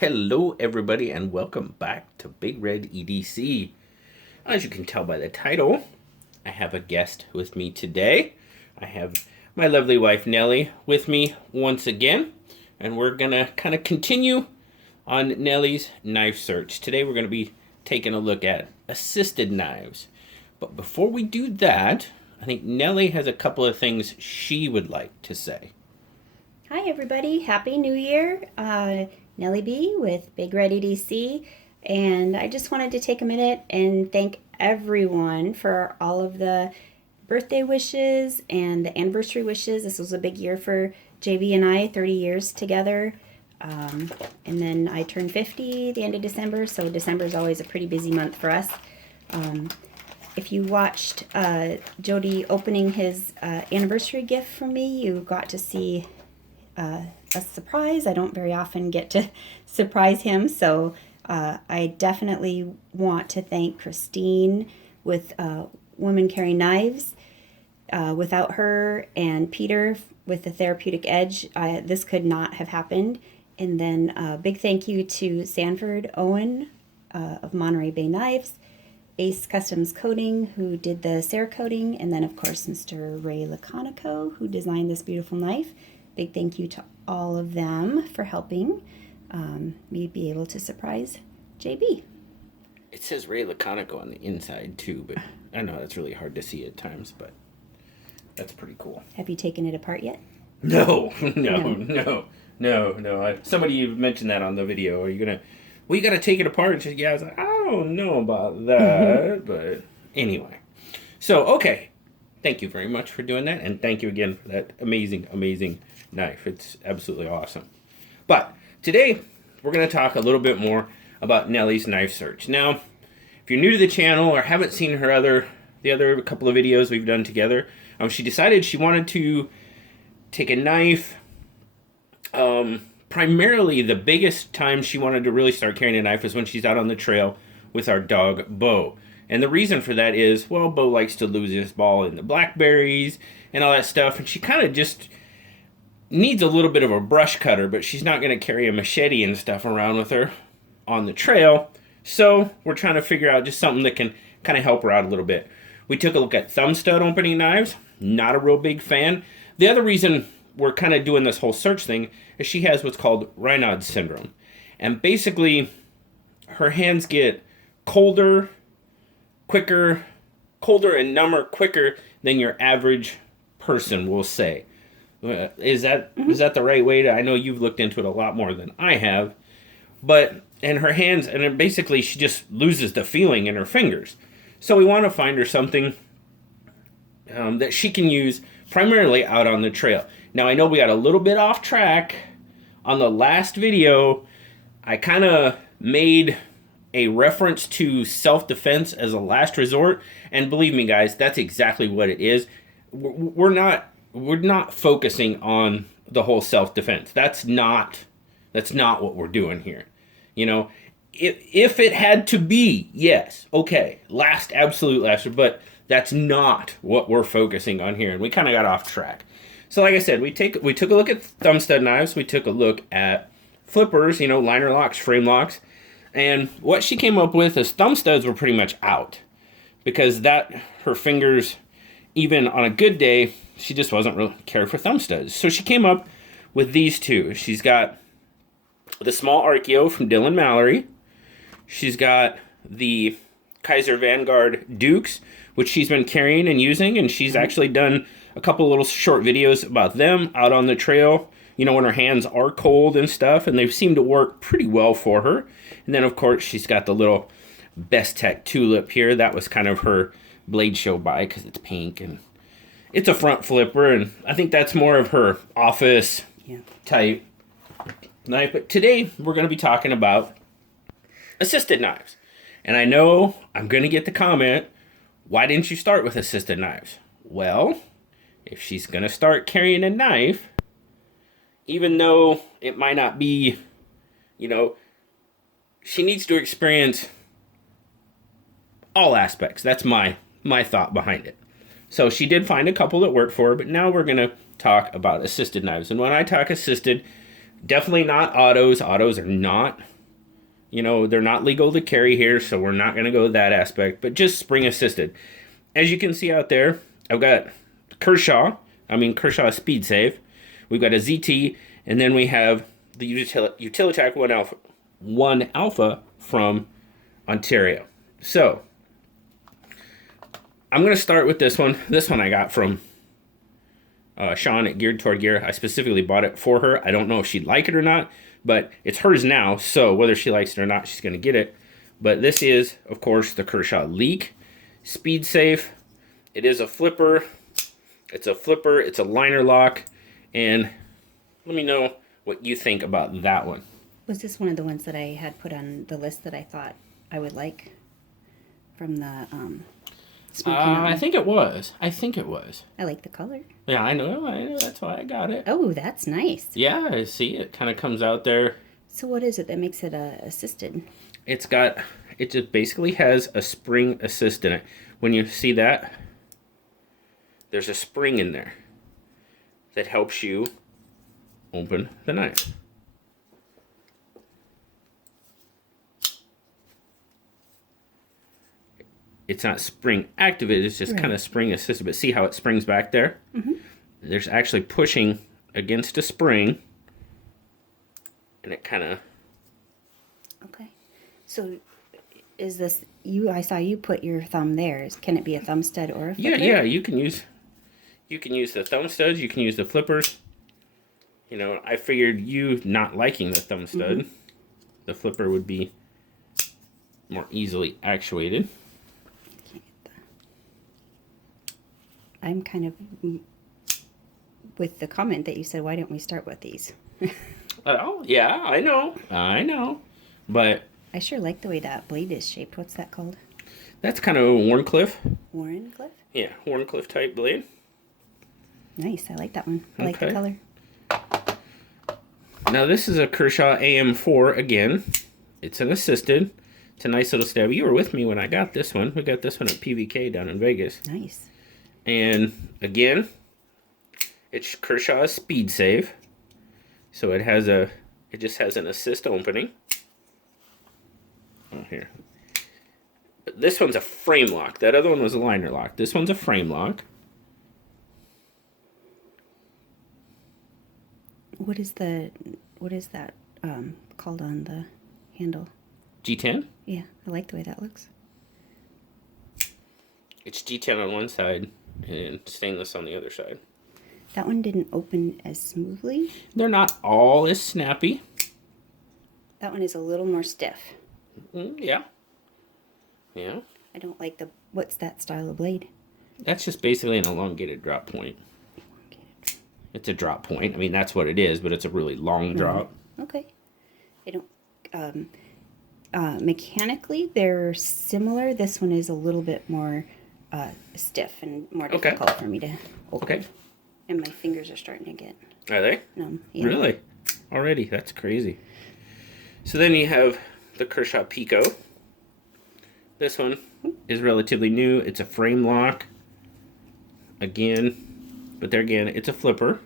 Hello everybody and welcome back to Big Red EDC. As you can tell by the title, I have a guest with me today. I have my lovely wife Nellie with me once again, and we're gonna kind of continue on Nellie's knife search. Today we're gonna be taking a look at assisted knives. But before we do that, I think Nellie has a couple of things she would like to say. Hi everybody, Happy New Year. Nellie B with Big Red EDC, and I just wanted to take a minute and thank everyone for all of the birthday wishes and the anniversary wishes. This was a big year for JB and I, 30 years together. And then I turned 50 the end of December, so December is always a pretty busy month for us. If you watched Jody opening his anniversary gift from me, you got to see a surprise. I don't very often get to surprise him, so I definitely want to thank Christine with Women Carry Knives. Without her and Peter with the Therapeutic Edge, this could not have happened. And then a big thank you to Sanford Owen of Monterey Bay Knives, Ace Customs Coating, who did the Cerakoting, and then of course Mr. Ray Laconico, who designed this beautiful knife. Big thank you to all of them for helping me be able to surprise JB. It says Ray Laconico on the inside too, but I know that's really hard to see at times, but that's pretty cool. Have you taken it apart yet? No. Somebody mentioned that on the video. Are you gonna? Well, you gotta take it apart. And yeah, I was like, I don't know about that, but anyway. So okay, thank you very much for doing that, and thank you again for that amazing knife. It's absolutely awesome. But today we're going to talk a little bit more about Nellie's knife search. Now, if you're new to the channel or haven't seen the other couple of videos we've done together, she decided she wanted to take a knife. Primarily, the biggest time she wanted to really start carrying a knife is when she's out on the trail with our dog Bo. And the reason for that is, well, Bo likes to lose his ball in the blackberries and all that stuff, and she kind of just needs a little bit of a brush cutter, but she's not going to carry a machete and stuff around with her on the trail. So we're trying to figure out just something that can kind of help her out a little bit. We took a look at thumb stud opening knives. Not a real big fan. The other reason we're kind of doing this whole search thing is she has what's called Raynaud's syndrome. And basically, her hands get colder and number quicker than your average person will say. Is that the right way to? I know you've looked into it a lot more than I have, and her hands, and then basically she just loses the feeling in her fingers. So we want to find her something that she can use primarily out on the trail. Now I know we got a little bit off track on the last video. I kind of made a reference to self-defense as a last resort, and believe me guys, that's exactly what it is. We're not focusing on the whole self-defense. That's not what we're doing here. You know, if it had to be, yes, okay, absolute last, but that's not what we're focusing on here, and we kind of got off track. So like I said, we took a look at thumb stud knives, we took a look at flippers, liner locks, frame locks, and what she came up with is thumb studs were pretty much out, because her fingers, even on a good day, she just wasn't really care for thumb studs. So she came up with these two. She's got the small Archeo from Dylan Mallory. She's got the Kaiser Vanguard Dukes, which she's been carrying and using, and she's actually done a couple little short videos about them out on the trail, when her hands are cold and stuff, and they seem to work pretty well for her. And then, of course, she's got the little Best Tech Tulip here. That was kind of her Blade Show buy because it's pink, and it's a front flipper, and I think that's more of her office type knife. But today, we're going to be talking about assisted knives. And I know I'm going to get the comment, why didn't you start with assisted knives? Well, if she's going to start carrying a knife, even though it might not be, she needs to experience all aspects. That's my thought behind it. So she did find a couple that worked for her, but now we're going to talk about assisted knives. And when I talk assisted, definitely not autos. Autos are not You know, they're not legal to carry here, so we're not going to go that aspect, but just spring assisted. As you can see out there, I've got Kershaw Speed Save. We've got a ZT, and then we have the Utilitech 1 Alpha from Ontario. So, I'm going to start with this one. This one I got from Sean at Geared Toward Gear. I specifically bought it for her. I don't know if she'd like it or not, but it's hers now, so whether she likes it or not, she's going to get it. But this is, of course, the Kershaw Leak Speed Safe. It is a flipper. It's a liner lock, and let me know what you think about that one. Was this one of the ones that I had put on the list that I thought I would like from the Smoky Mountain? I think it was. I like the color. Yeah, I know. That's why I got it. Oh, that's nice. Yeah, I see. It kind of comes out there. So what is it that makes it assisted? It just basically has a spring assist in it. When you see that, there's a spring in there that helps you open the knife. It's not spring activated, it's just kind of spring assisted. But see how it springs back there? Mm-hmm. There's actually pushing against a spring, and it kind of... Okay. So is this... I saw you put your thumb there. Can it be a thumb stud or a flipper? Yeah, you can use the thumb studs, you can use the flippers. You know, I figured you not liking the thumb stud, the flipper would be more easily actuated. I'm kind of with the comment that you said, why don't we start with these? Oh, yeah, I know. But I sure like the way that blade is shaped. What's that called? That's kind of a Wharncliffe. Wharncliffe? Yeah, Wharncliffe type blade. Nice, I like that one. I like the color. Now this is a Kershaw AM4 again. It's an assisted. It's a nice little stab. You were with me when I got this one. We got this one at PVK down in Vegas. Nice. And again, it's Kershaw Speed Save. So it just has an assist opening. Oh, here. But this one's a frame lock. That other one was a liner lock. This one's a frame lock. What is that called on the handle? G10? Yeah, I like the way that looks. It's G10 on one side and stainless on the other side. That one didn't open as smoothly. They're not all as snappy. That one is a little more stiff. Yeah. Yeah. I don't like what's that style of blade? That's just basically an elongated drop point. It's a drop point. I mean, that's what it is, but it's a really long drop. Okay. I don't... mechanically, they're similar. This one is a little bit more stiff and more difficult for me to open. Okay. And my fingers are starting to get Are they? numb. Yeah. Really? Already? That's crazy. So then you have the Kershaw Pico. This one is relatively new. It's a frame lock. Again, but there again, it's a flipper.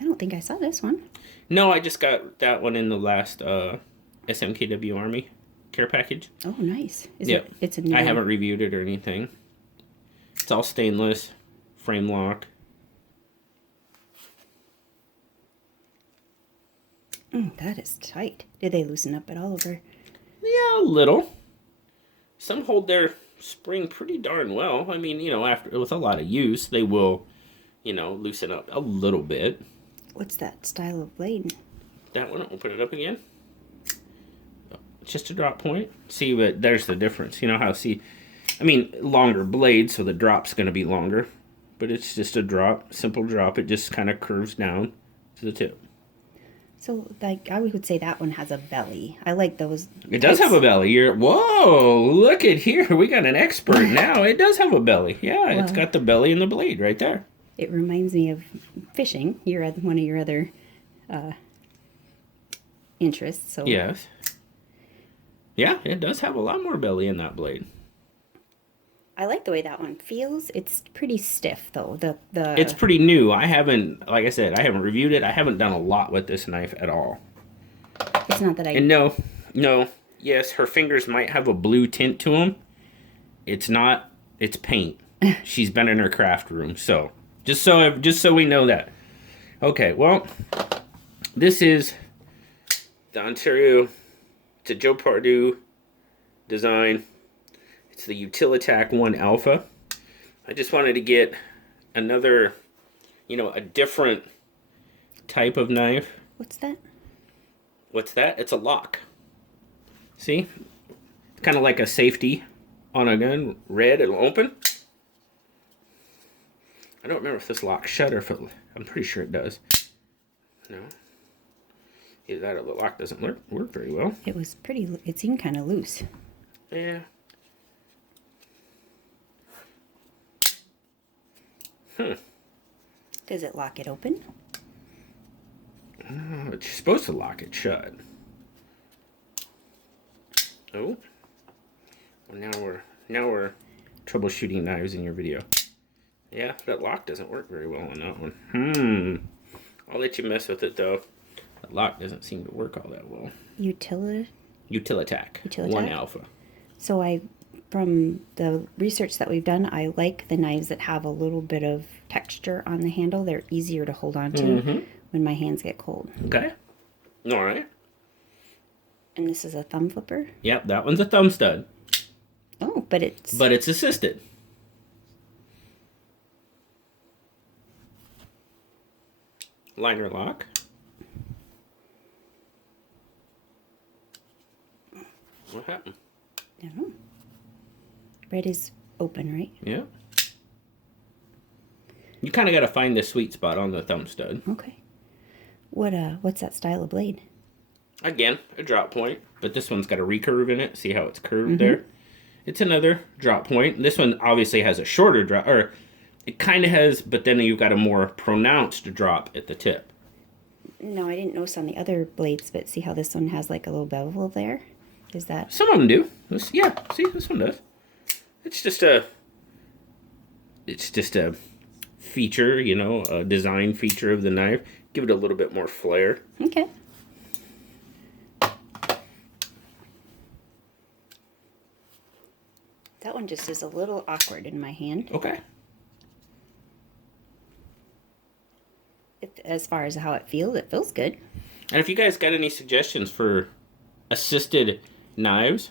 I don't think I saw this one. No, I just got that one in the last SMKW Army care package. Oh, nice. It's a new I one. haven't reviewed it or anything. It's all stainless, frame lock. That is tight. Did they loosen up at all over? Yeah, a little. Some hold their spring pretty darn well. I mean, after with a lot of use, they will, loosen up a little bit. What's that style of blade? That one, open it up again. It's just a drop point. See, but there's the difference. You know how, longer blade, so the drop's going to be longer. But it's just a drop, simple drop. It just kind of curves down to the tip. So, I would say that one has a belly. I like those. It does have a belly. Whoa, look at here. We got an expert now. It does have a belly. Yeah, it's got the belly and the blade right there. It reminds me of fishing. You're one of your other interests. So yes. Yeah, it does have a lot more belly in that blade. I like the way that one feels. It's pretty stiff, though. It's pretty new. Like I said, I haven't reviewed it. I haven't done a lot with this knife at all. It's not that I... And no, yes, her fingers might have a blue tint to them. It's not, it's paint. She's been in her craft room, so just so we know that. Okay, well, this is the Ontario, it's a Joe Pardue design. It's the Utilitac 1 Alpha. I just wanted to get another, a different type of knife. What's that? What's that? It's a lock. See? Kind of like a safety on a gun. Red, it'll open. I don't remember if this locks shut or if it... I'm pretty sure it does. No. Either that or the lock doesn't work very well. It seemed kind of loose. Yeah. Does it lock it open? No, it's supposed to lock it shut. Oh. Well, now we're troubleshooting knives in your video. Yeah, that lock doesn't work very well on that one. I'll let you mess with it though. That lock doesn't seem to work all that well. Utilitac 1 Alpha. So from the research that we've done, I like the knives that have a little bit of texture on the handle. They're easier to hold on to when my hands get cold. Okay. All right. And this is a thumb flipper? Yep, that one's a thumb stud. Oh, but it's assisted. Liner lock. What happened? I don't know. Red is open, right? Yeah. You kind of got to find the sweet spot on the thumb stud. Okay. What's that style of blade? Again, a drop point, but this one's got a recurve in it. See how it's curved there? It's another drop point. This one obviously has a shorter drop, or it kind of has, but then you've got a more pronounced drop at the tip. No, I didn't notice on the other blades, but see how this one has like a little bevel there? Is that... Some of them do. Yeah, see, this one does. It's just a feature, a design feature of the knife. Give it a little bit more flair. Okay. That one just is a little awkward in my hand. Okay. As far as how it feels good. And if you guys got any suggestions for assisted knives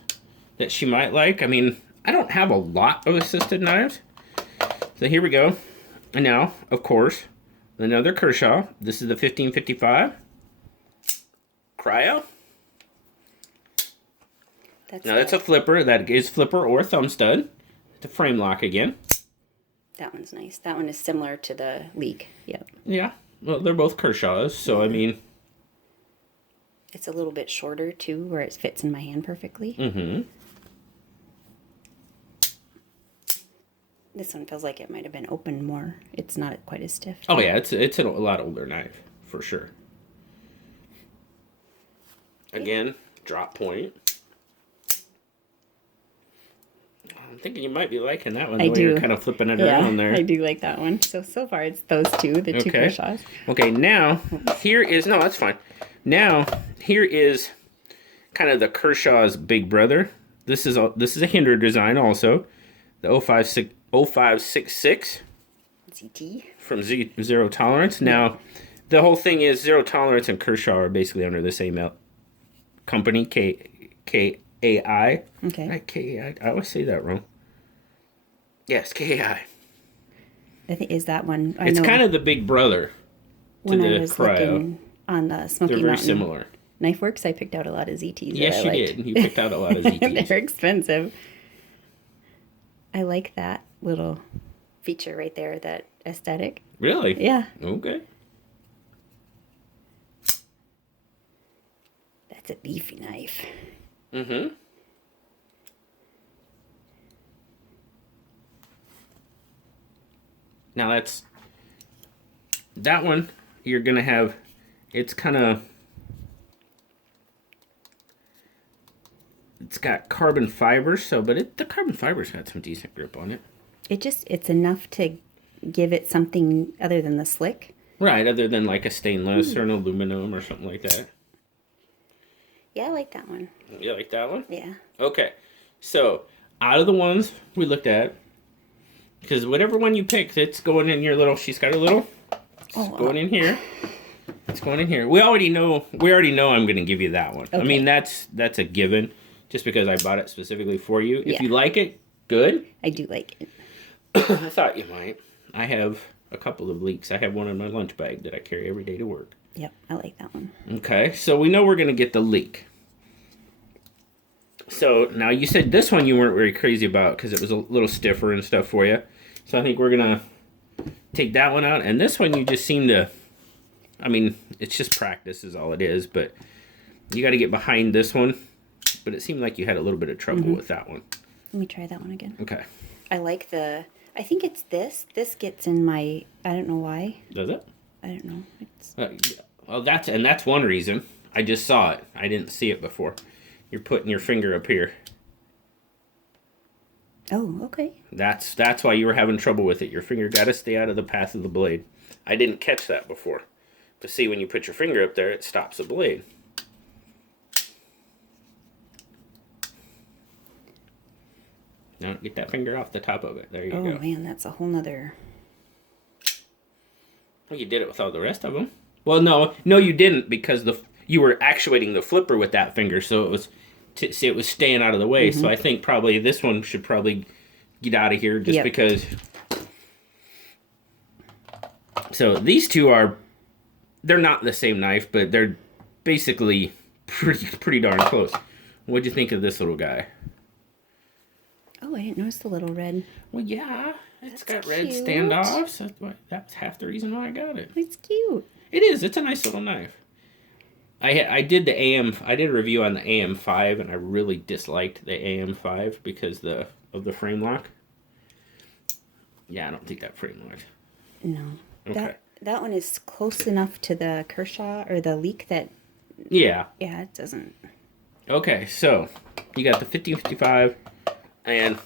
that she might like, I mean, I don't have a lot of assisted knives. So here we go. And now, of course, another Kershaw. This is the 1555 Cryo. That's a flipper. That is flipper or thumb stud. It's a frame lock again. That one's nice. That one is similar to the League. Yep. Yeah. Well, they're both Kershaws, so I mean... It's a little bit shorter, too, where it fits in my hand perfectly. This one feels like it might have been open more. It's not quite as stiff. Oh, yeah. It's a lot older knife, for sure. Again, drop point. I'm thinking you might be liking that one. The way you're kind of flipping it around there. I do like that one. So far it's those two, the two Kershaws. Okay, now, here is... No, that's fine. Now, here is kind of the Kershaw's big brother. This is a Hinder design also. The 0566 ZT. From Zero Tolerance. Now, the whole thing is Zero Tolerance and Kershaw are basically under the same company, KAI. Okay. Right, KAI. I always say that wrong. Yes, KAI. I think is that one. It's kind of the big brother to the Cryo. On the Smoky They're very Mountain similar. Knife Works, I picked out a lot of ZTs. Yes, you did. You picked out a lot of ZTs. They're expensive. I like that little feature right there, that aesthetic. Really? Yeah. Okay. That's a beefy knife. Now that one, you're going to have, it's got carbon fibers, but the carbon fibers got some decent grip on it. It's enough to give it something other than the slick. Right, other than like a stainless or an aluminum or something like that. Yeah, I like that one. You like that one? Yeah. Okay. So, out of the ones we looked at, because whatever one you pick, it's going in your little, she's got a little, it's going in here. It's going in here. We already know I'm going to give you that one. Okay. I mean, that's a given, just because I bought it specifically for you. If you like it, good. I do like it. I thought you might. I have a couple of leeks. I have one in my lunch bag that I carry every day to work. Yep, I like that one. Okay, so we know we're going to get the leek. So now you said this one you weren't very crazy about because it was a little stiffer and stuff for you. So I think we're going to take that one out. And this one you just seem to, I mean, it's just practice is all it is. But you got to get behind this one. But it seemed like you had a little bit of trouble with that one. Let me try that one again. Okay. I like I think it's this. This gets in my, I don't know why. Does it? I don't know. It's... well, that's one reason. I just saw it. I didn't see it before. You're putting your finger up here. Oh, okay. That's why you were having trouble with it. Your finger got to stay out of the path of the blade. I didn't catch that before. But see, when you put your finger up there, it stops the blade. Now get that finger off the top of it. There you go. Oh man, that's a whole nother. Well, you did it with all the rest of them. Well, no, you didn't, because you were actuating the flipper with that finger, so it was it was staying out of the way. So I think probably this one should probably get out of here just because. So these two they're not the same knife, but they're basically pretty darn close. What'd you think of this little guy? Oh, I didn't notice the little red. Well, yeah, it's got red standoffs. That's half the reason why I got it. It's cute. It is. It's a nice little knife. I did I did a review on the AM5, and I really disliked the AM5 because of the frame lock. Yeah, I don't think that frame locked. No. Okay. That one is close enough to the Kershaw or the Leek that. Yeah. Yeah, it doesn't. Okay, so you got the 1555 and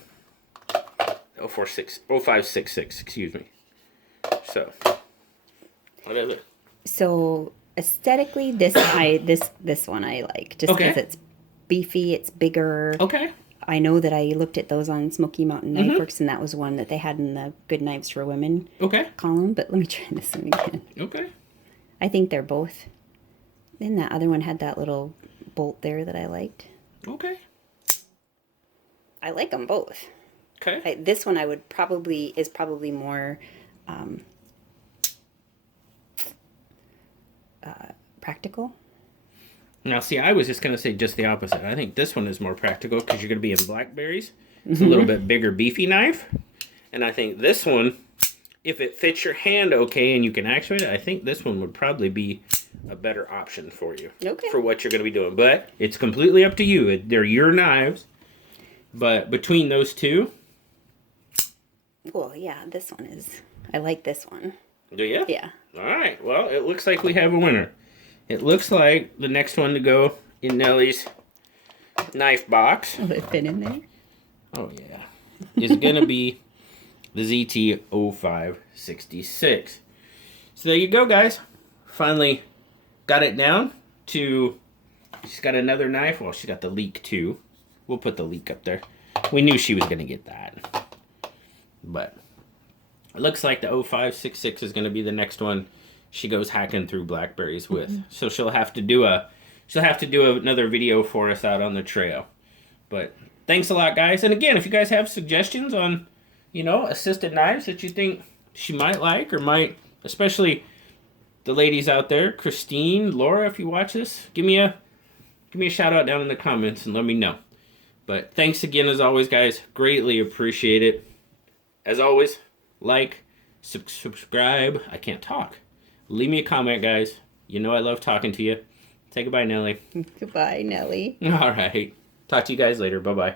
0566. Excuse me. So what is it? So aesthetically, this one I like just because it's beefy, it's bigger. Okay. I know that I looked at those on Smoky Mountain Knife Works, and that was one that they had in the Good Knives for Women column. But let me try this one again. Okay. I think they're both. Then that other one had that little bolt there that I liked. Okay. I like them both. Okay. This one is probably more practical. Now, see, I was just going to say just the opposite. I think this one is more practical because you're going to be in blackberries. It's a little bit bigger, beefy knife. And I think this one, if it fits your hand okay and you can actuate it, I think this one would probably be a better option for you. Okay. For what you're going to be doing. But it's completely up to you. They're your knives. But between those two... Well, yeah, this one is... I like this one. Do you? Yeah. All right. Well, it looks like we have a winner. It looks like the next one to go in Nellie's knife box. Will it fit in there? Oh, yeah. Is going to be the ZT-0566. So there you go, guys. Finally got it down to... She's got another knife. Well, she got the Leek, too. We'll put the Leek up there. We knew she was going to get that. But it looks like the 0566 is going to be the next one she goes hacking through blackberries with. So she'll have to do another video for us out on the trail. But thanks a lot, guys. And again, if you guys have suggestions on, assisted knives that you think she might like or might, especially the ladies out there, Christine, Laura, if you watch this, give me a shout out down in the comments and let me know. But thanks again, as always, guys. Greatly appreciate it. As always, like, subscribe. I can't talk. Leave me a comment, guys. You know I love talking to you. Say goodbye, Nellie. Goodbye, Nellie. All right. Talk to you guys later. Bye-bye.